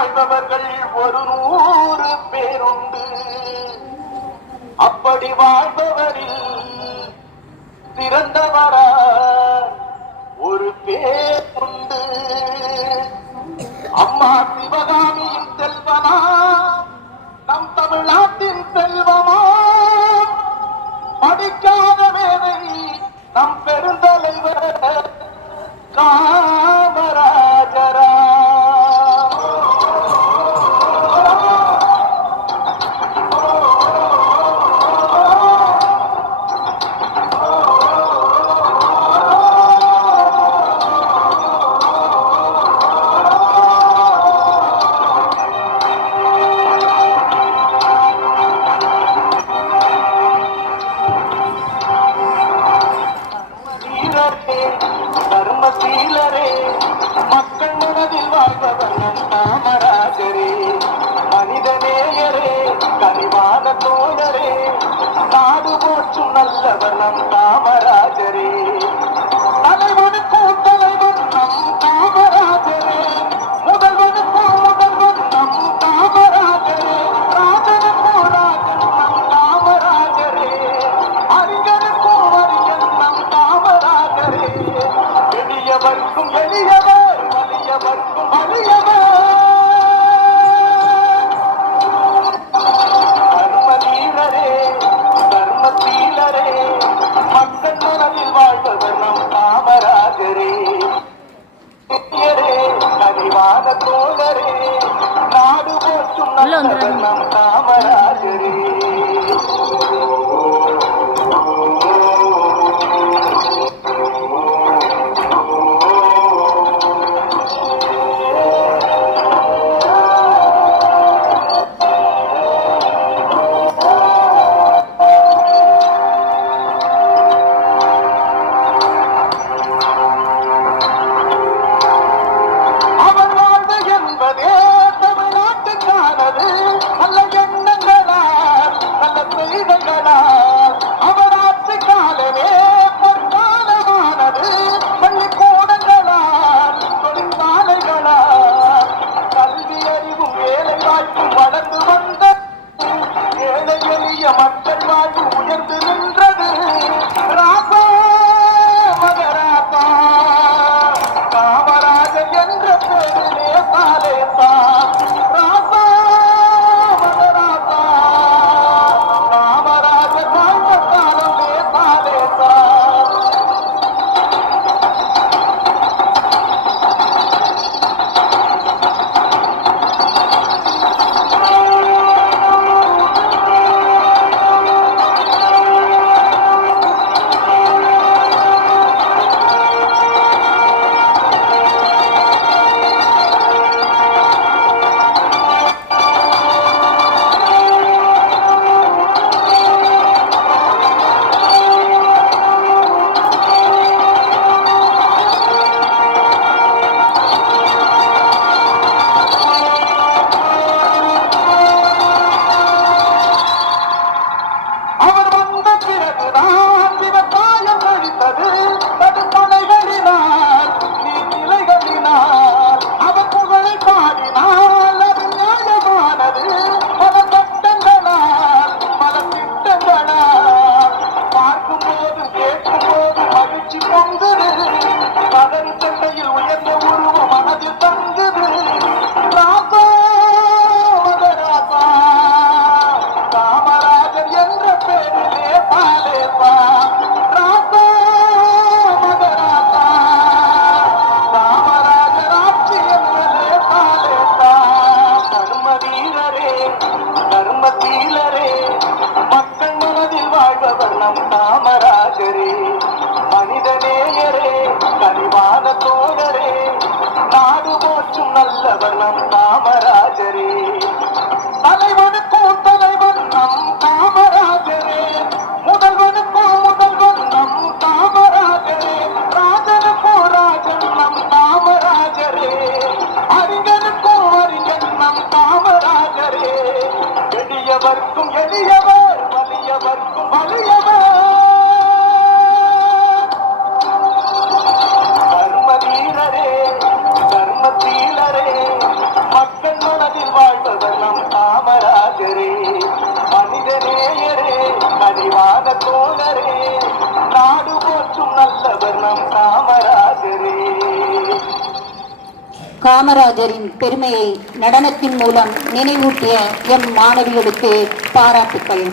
வாழ்பவர்கள் 100 பேருண்டு. அப்படி வாழ்பவரில் சிறந்தவரா ஒரு பேர் உண்டு. அம்மா சிவகாமியின் செல்வமா, நம் தமிழ்நாட்டின் செல்வமா, படிக்காத மேதை நம் பெருந்தலைவர் காமராஜரா. தர்மசீலரே, மக்கள் மனதில் வாழ்பவர் நம் காமராஜரே. மனிதநேயரே, கனிவான தோழரே, நாடு போற்றும் நல்லவர் நம் காமராஜரே. தலைவனுக்கும் தலைவன் நம் காமராஜரே, முதல்வனுக்கும் முதல்வன் நம் காமராஜரே, ராஜனுக்கும் ராஜன் நம் காமராஜரே, அறிஞனுக்கும் அறிஞன் நம் காமராஜரே. எளியவர்க்கும் எளியவர், வலியவர்க்கும் வலியவர், தர்மதீரரே தர்மசீலரே, மக்கள் மனதில் வாழ்பவர் நம் காமராஜரே. கனிவான தோழரே, நாடு போற்றும் நல்லவர் நம் காமராஜரே. மக்கள் வாழ்வு உயர்ந்து நின்றது. ராசா மகராசா, காமராஜர் என்ற பேரிலே சாலேசா. ராசா மகராசா, காமராஜர் வாழ்ந்த காலமே சாலேசா. உயர்ந்த உருவம் மனதில் தங்குது. ராசா மகராசா, காமராஜர் என்ற பேரிலே சாலேசா. ராசா மகராசா, காமராஜர் ஆட்சி என்பதே சாலேசா. தர்மவீரரே தர்மசீலரே, மக்கள் மனதில் வாழ்பவர் நம் காமராஜரே. மனிதநேயரே, கனிவான தோழரே, நாடு போற்றும் நல்லவர் நம் காமராஜரே. தலைவனுக்கும் தலைவன் நம் காமராஜரே, முதல்வனுக்கும் முதல்வன் நம் காமராஜரே, ராஜனுக்கும் ராஜன் நம் காமராஜரே, அறிஞனுக்கும் அறிஞன் நம் காமராஜரே. எளியவர்க்கும் எளியவர், வலியவர்க்கும் வலியவர், தர்மதீரரே தர்மசீலரே, காமராஜரின் பெருமையை நடனத்தின் மூலம் நினைவூட்டிய எம் மாணவிகளுக்கு பாராட்டுக்கள்.